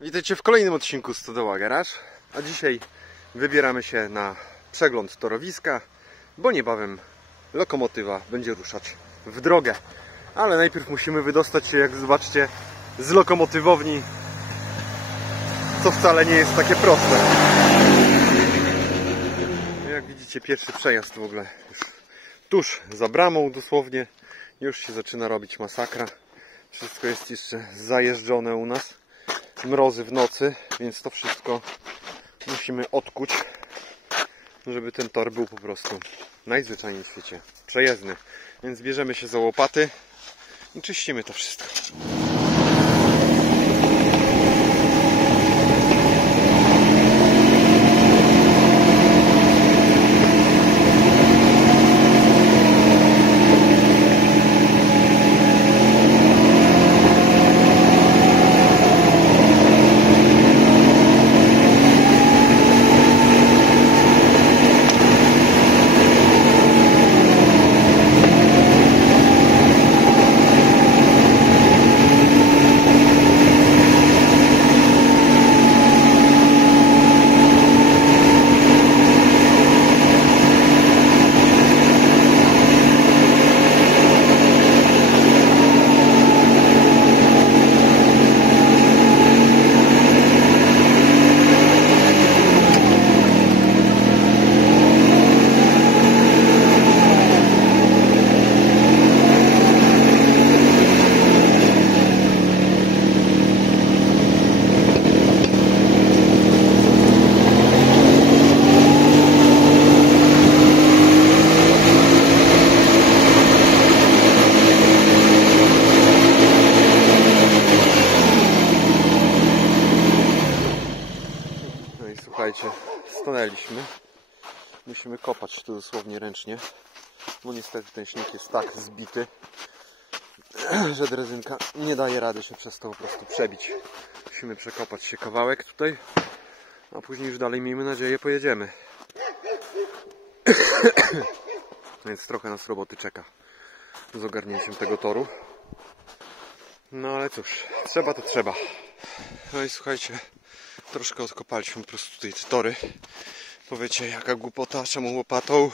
Witajcie w kolejnym odcinku Stodoła Garage, a dzisiaj wybieramy się na przegląd torowiska, bo niebawem lokomotywa będzie ruszać w drogę. Ale najpierw musimy wydostać się, jak zobaczcie, z lokomotywowni, co wcale nie jest takie proste. Jak widzicie, pierwszy przejazd w ogóle już tuż za bramą dosłownie. Już się zaczyna robić masakra. Wszystko jest jeszcze zajeżdżone u nas. Mrozy w nocy, więc to wszystko musimy odkuć, żeby ten tor był po prostu najzwyczajniej w świecie przejezdny. Więc bierzemy się za łopaty i czyścimy to wszystko. Słuchajcie, stanęliśmy. Musimy kopać to dosłownie ręcznie, bo niestety ten śnieg jest tak zbity, że drezynka nie daje rady się przez to po prostu przebić. Musimy przekopać się kawałek tutaj, a później już dalej, miejmy nadzieję, pojedziemy. Więc trochę nas roboty czeka z ogarnięciem tego toru. No ale cóż, trzeba to trzeba. No i słuchajcie, troszkę odkopaliśmy po prostu tutaj te tory. Powiecie, jaka głupota, czemu łopatą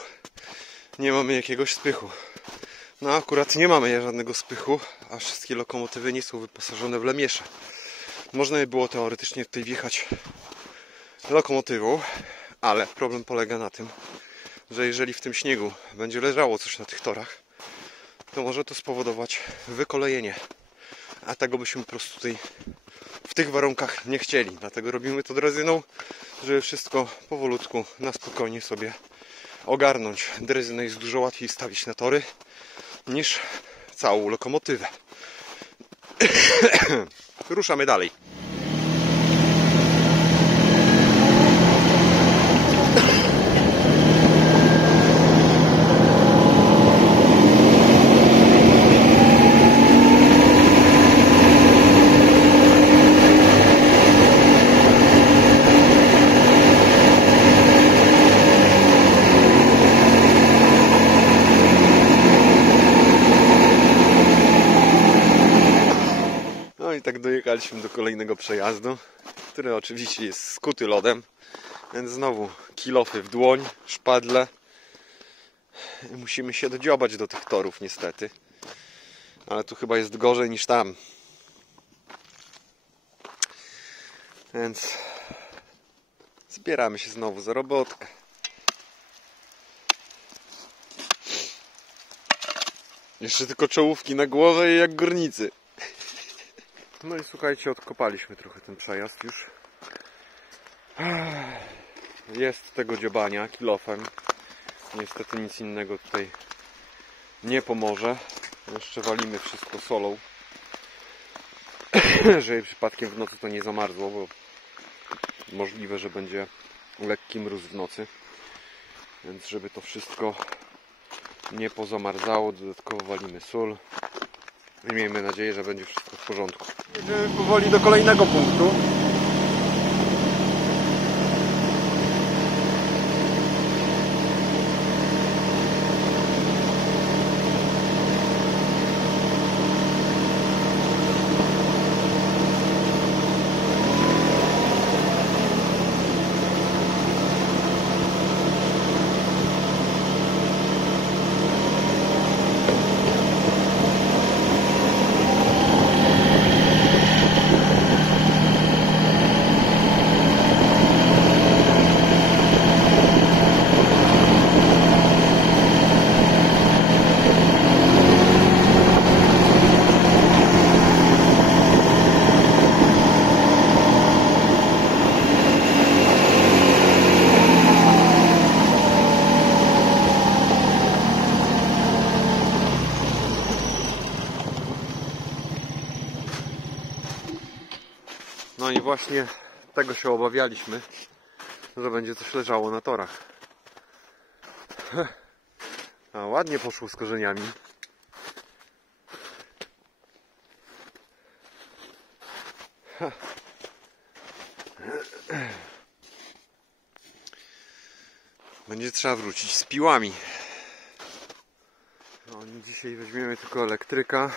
nie mamy jakiegoś spychu. No akurat nie mamy żadnego spychu, a wszystkie lokomotywy nie są wyposażone w lemiesze. Można by było teoretycznie tutaj wjechać lokomotywą, ale problem polega na tym, że jeżeli w tym śniegu będzie leżało coś na tych torach, to może to spowodować wykolejenie. A tego byśmy po prostu tutaj w tych warunkach nie chcieli. Dlatego robimy to drezyną, żeby wszystko powolutku, na spokojnie sobie ogarnąć. Drezynę jest dużo łatwiej stawić na tory niż całą lokomotywę. Ruszamy dalej. I tak dojechaliśmy do kolejnego przejazdu, który oczywiście jest skuty lodem, więc znowu kilofy w dłoń, szpadle. Musimy się dodziobać do tych torów niestety, ale tu chyba jest gorzej niż tam. Więc zbieramy się znowu za robotkę. Jeszcze tylko czołówki na głowę i jak górnicy. No i słuchajcie, odkopaliśmy trochę ten przejazd już. Jest tego dziobania kilofem. Niestety nic innego tutaj nie pomoże. Jeszcze walimy wszystko solą, żeby przypadkiem w nocy to nie zamarzło, bo możliwe, że będzie lekki mróz w nocy. Więc żeby to wszystko nie pozamarzało, dodatkowo walimy sól. I miejmy nadzieję, że będzie wszystko w porządku. Jedziemy powoli do kolejnego punktu. właśnie tego się obawialiśmy, że będzie coś leżało na torach. A ładnie poszło z korzeniami. Będzie trzeba wrócić z piłami. No, dzisiaj weźmiemy tylko elektryka,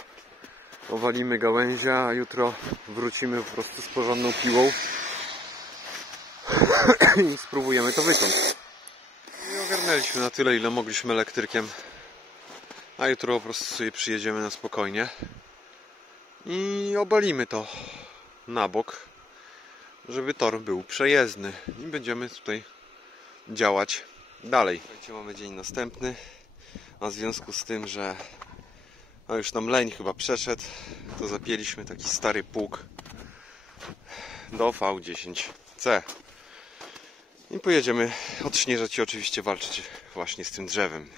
owalimy gałęzia, a jutro wrócimy po prostu z porządną piłą i spróbujemy to wyciąć. I ogarnęliśmy na tyle, ile mogliśmy elektrykiem, a jutro po prostu sobie przyjedziemy na spokojnie i obalimy to na bok, żeby tor był przejezdny i będziemy tutaj działać dalej. Słuchajcie, mamy dzień następny, a w związku z tym, że już nam leń chyba przeszedł, to zapięliśmy taki stary pług do V10C i pojedziemy odśnieżać i oczywiście walczyć właśnie z tym drzewem.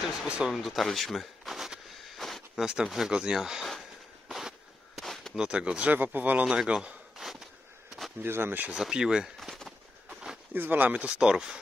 Tym sposobem dotarliśmy następnego dnia do tego drzewa powalonego. Bierzemy się za piły i zwalamy to z torów.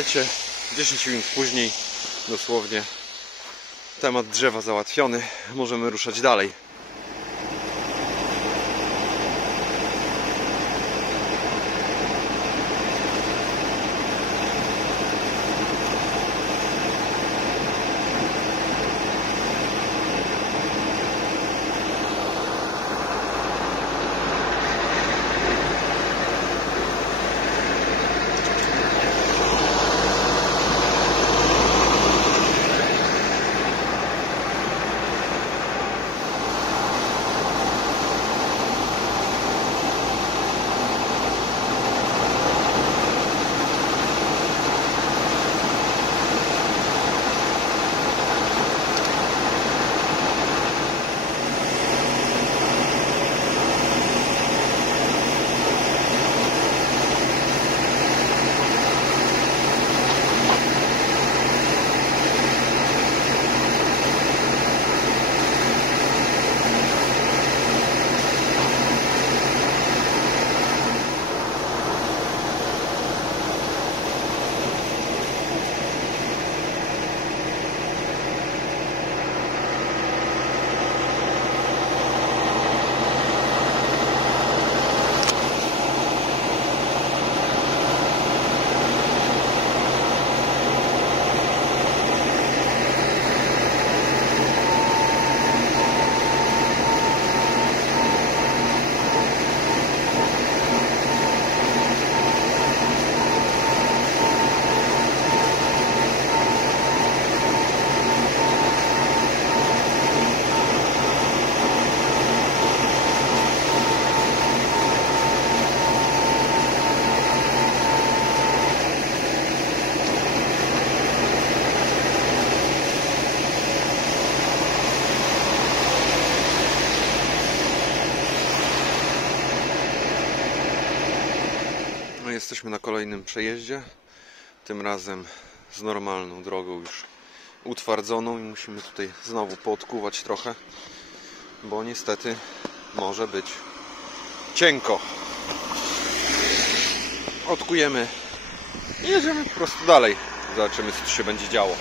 Słuchajcie, 10 minut później, dosłownie, temat drzewa załatwiony, możemy ruszać dalej. Jesteśmy na kolejnym przejeździe. Tym razem z normalną drogą już utwardzoną i musimy tutaj znowu poodkuwać trochę, bo niestety może być cienko. Odkujemy i jedziemy po prostu dalej. Zobaczymy, co tu się będzie działo.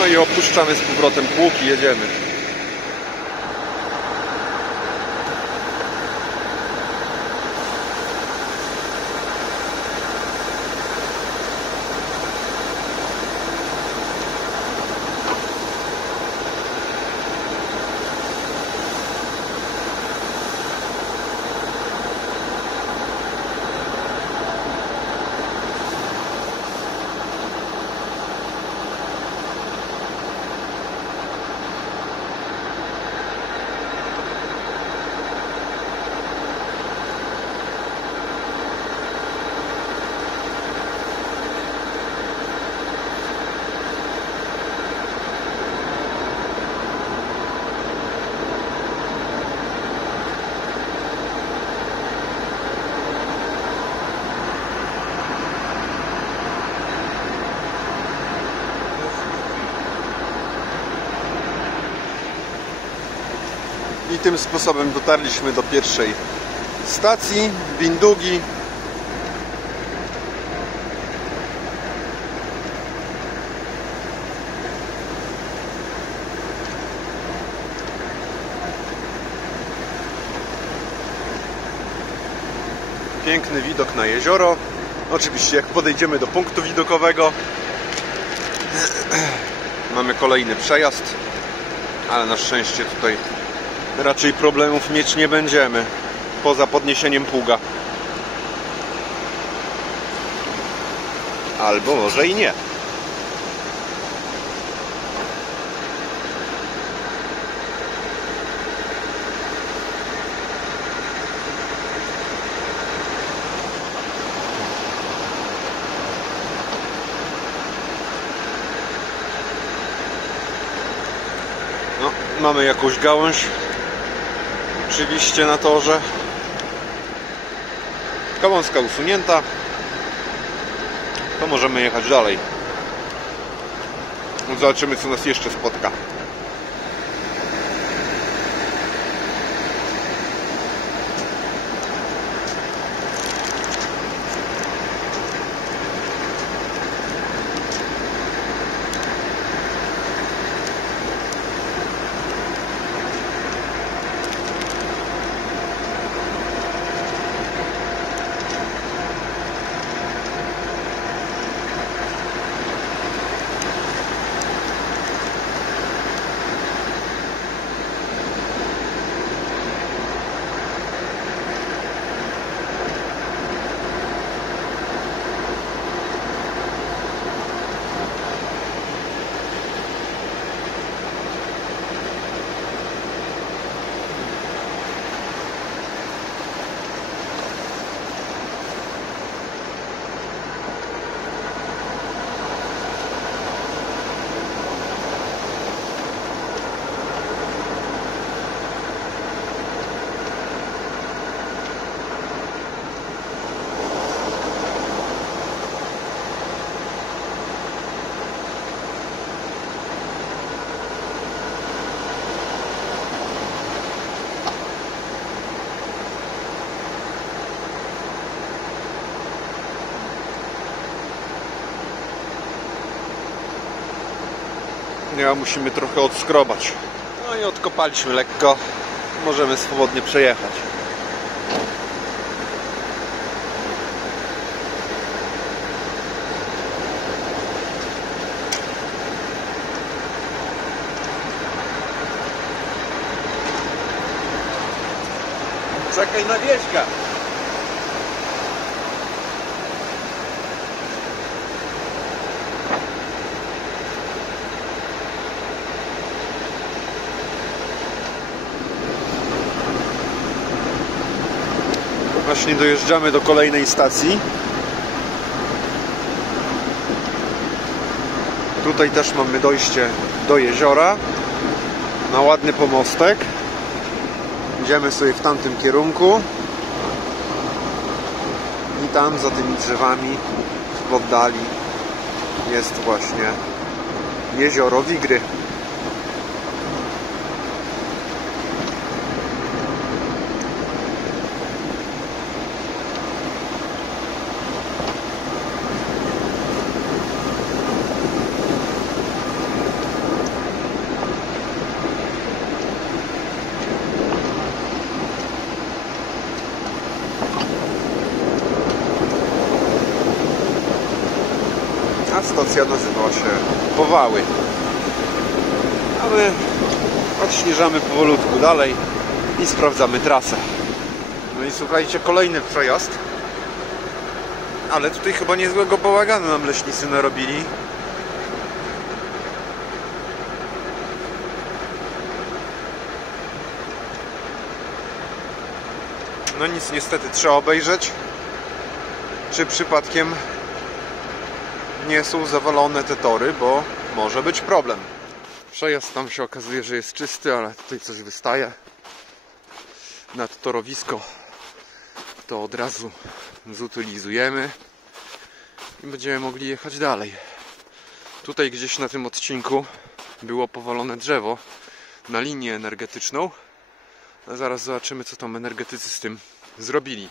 No i opuszczamy z powrotem pług i jedziemy. I tym sposobem dotarliśmy do pierwszej stacji, Bindugi. Piękny widok na jezioro. Oczywiście jak podejdziemy do punktu widokowego, mamy kolejny przejazd, ale na szczęście tutaj raczej problemów mieć nie będziemy, poza podniesieniem pługa. Albo może i nie. No, mamy jakąś gałąź oczywiście na torze. Gałązka usunięta. To możemy jechać dalej. Zobaczymy, co nas jeszcze spotka. Ja musimy trochę odskrobać. No i odkopaliśmy lekko. Możemy swobodnie przejechać. Czekaj na Wieśka. Właśnie dojeżdżamy do kolejnej stacji. Tutaj też mamy dojście do jeziora na ładny pomostek. Idziemy sobie w tamtym kierunku i tam za tymi drzewami w oddali jest właśnie jezioro Wigry. A stacja nazywa się Powały. A my odśnieżamy powolutku dalej i sprawdzamy trasę. No i słuchajcie, kolejny przejazd. Ale tutaj chyba niezłego bałaganu nam leśnicy narobili. No nic, niestety trzeba obejrzeć, czy przypadkiem nie są zawalone te tory, bo może być problem. Przejazd tam się okazuje, że jest czysty, ale tutaj coś wystaje nad torowisko. To od razu zutylizujemy i będziemy mogli jechać dalej. Tutaj gdzieś na tym odcinku było powalone drzewo na linię energetyczną. A zaraz zobaczymy, co tam energetycy z tym zrobili.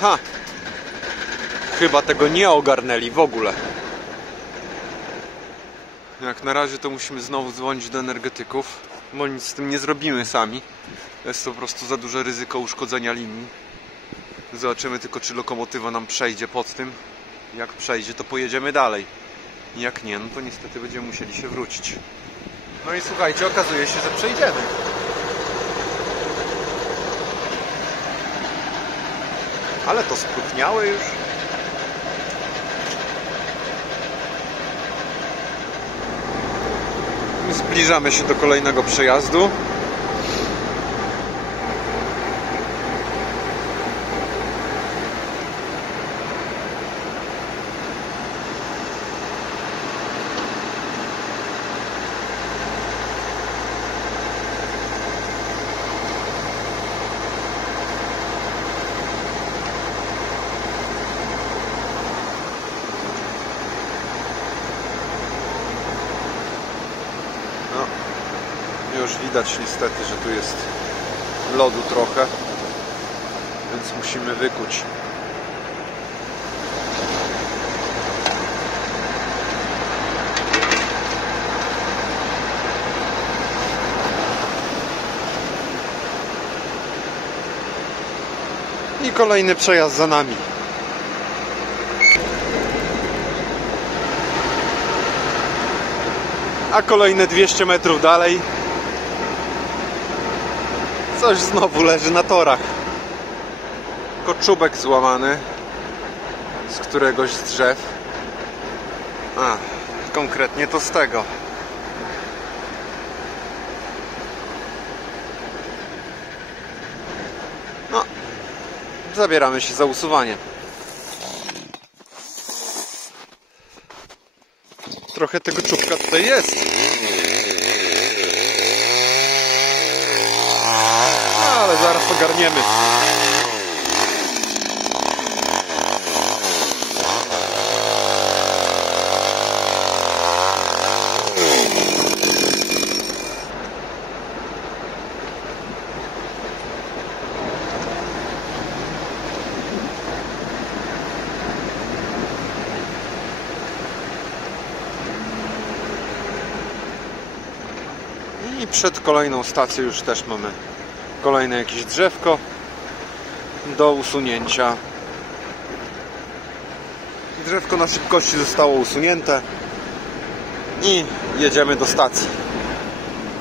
Ha! Chyba tego nie ogarnęli w ogóle. Jak na razie to musimy znowu dzwonić do energetyków, bo nic z tym nie zrobimy sami. Jest to po prostu za duże ryzyko uszkodzenia linii. Zobaczymy tylko, czy lokomotywa nam przejdzie pod tym. Jak przejdzie, to pojedziemy dalej. Jak nie, no to niestety będziemy musieli się wrócić. No i słuchajcie, okazuje się, że przejdziemy. Ale to spróchniałe już. Zbliżamy się do kolejnego przejazdu. Już widać niestety, że tu jest lodu trochę, więc musimy wykuć. I kolejny przejazd za nami. A kolejne 200 metrów dalej coś znowu leży na torach. Koczubek złamany z któregoś z drzew. A, konkretnie to z tego. No, zabieramy się za usuwanie. Trochę tego czubka tutaj jest. Ale zaraz ogarniemy. I przed kolejną stacją już też mamy kolejne jakieś drzewko do usunięcia. Drzewko na szybkości zostało usunięte i jedziemy do stacji.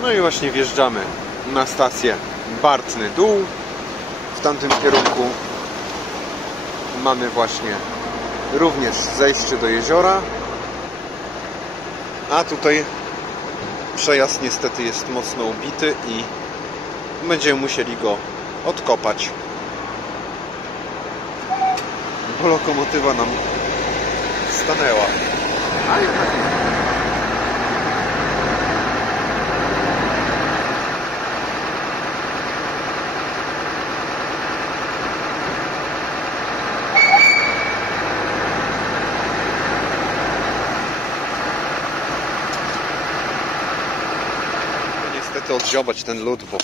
No i właśnie wjeżdżamy na stację Bartny Dół. W tamtym kierunku mamy właśnie również zejście do jeziora, a tutaj przejazd niestety jest mocno ubity i będziemy musieli go odkopać, bo lokomotywa nam stanęła. Niestety oddziobać ten lód, bo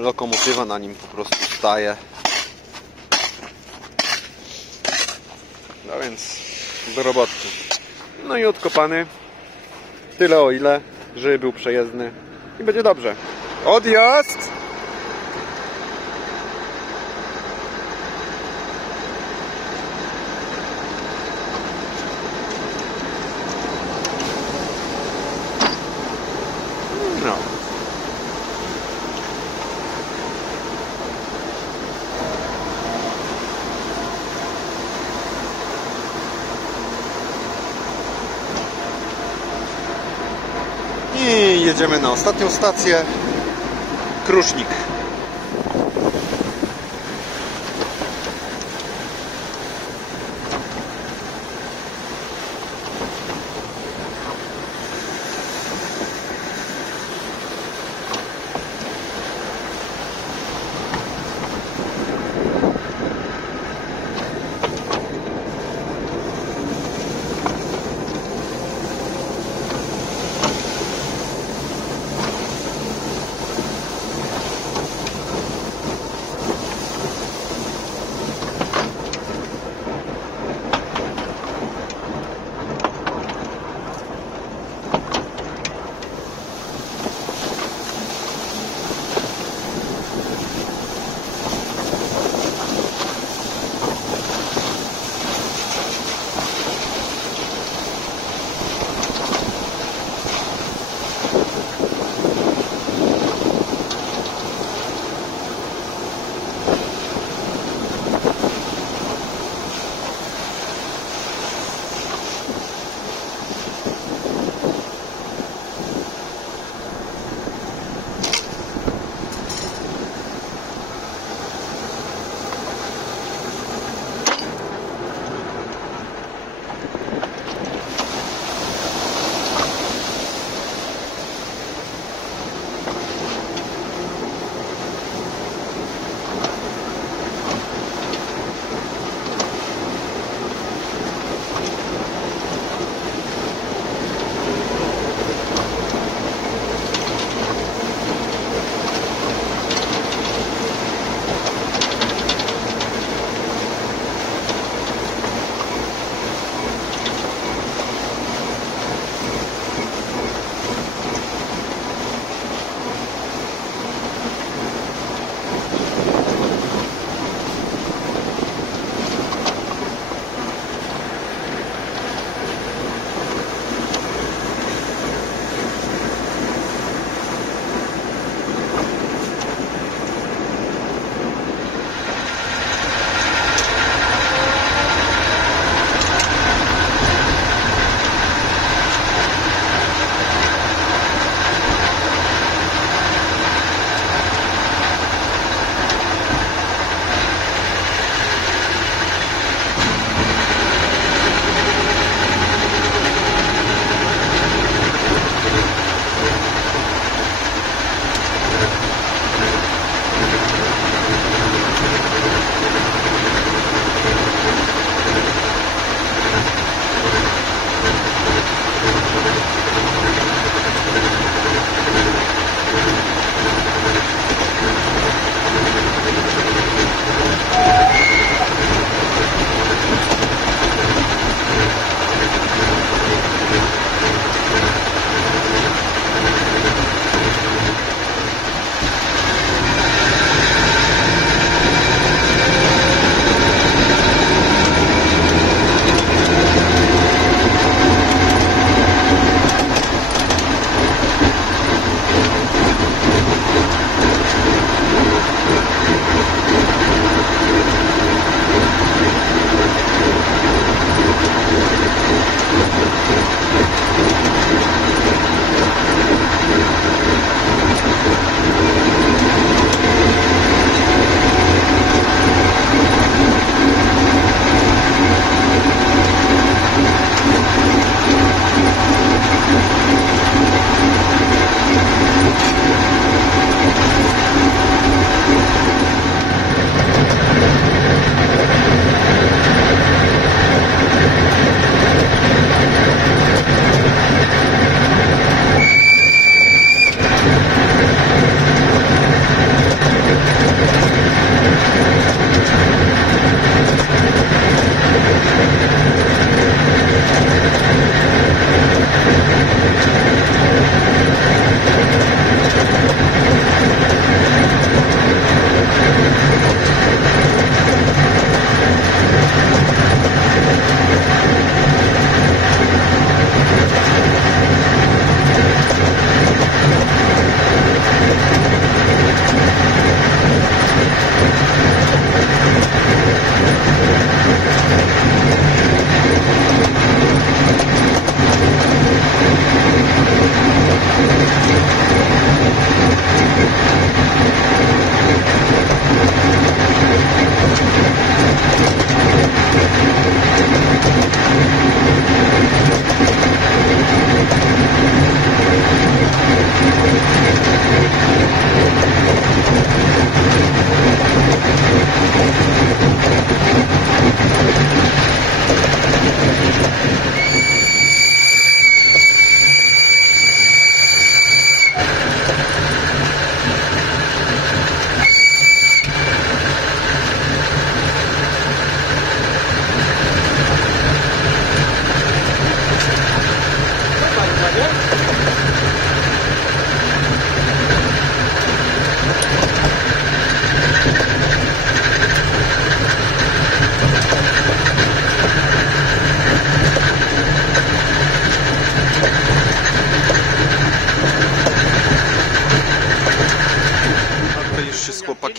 lokomotywa na nim po prostu staje. No więc do roboty. No i odkopany. Tyle o ile, żeby był przejezdny i będzie dobrze. Odjazd! No. I jedziemy na ostatnią stację, Krusznik.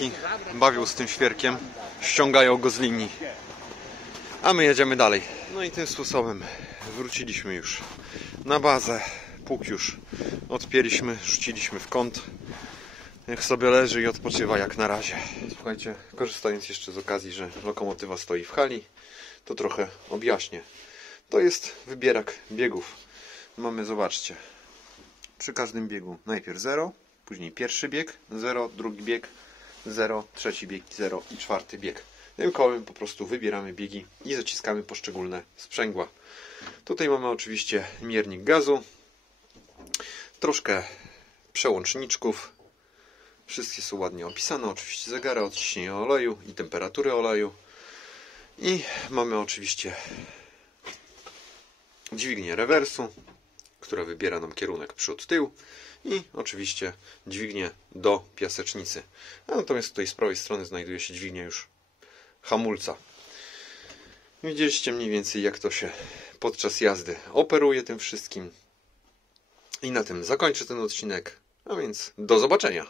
chłopaki bawią z tym świerkiem, ściągają go z linii, a my jedziemy dalej. No i tym sposobem wróciliśmy już na bazę. Pług już odpięliśmy, rzuciliśmy w kąt. Niech sobie leży i odpoczywa jak na razie. Słuchajcie, korzystając jeszcze z okazji, że lokomotywa stoi w hali, to trochę objaśnię. To jest wybierak biegów. Mamy, zobaczcie, przy każdym biegu najpierw 0, później pierwszy bieg 0, drugi bieg 0, trzeci bieg 0 i czwarty bieg. Tym kołem po prostu wybieramy biegi i zaciskamy poszczególne sprzęgła. Tutaj mamy oczywiście miernik gazu, troszkę przełączniczków. Wszystkie są ładnie opisane. Oczywiście zegary od ciśnienia oleju i temperatury oleju. I mamy oczywiście dźwignię rewersu, która wybiera nam kierunek przód-tył. I oczywiście dźwignię do piasecznicy. A natomiast tutaj z prawej strony znajduje się dźwignia już hamulca. Widzieliście mniej więcej, jak to się podczas jazdy operuje tym wszystkim. I na tym zakończę ten odcinek. A więc do zobaczenia.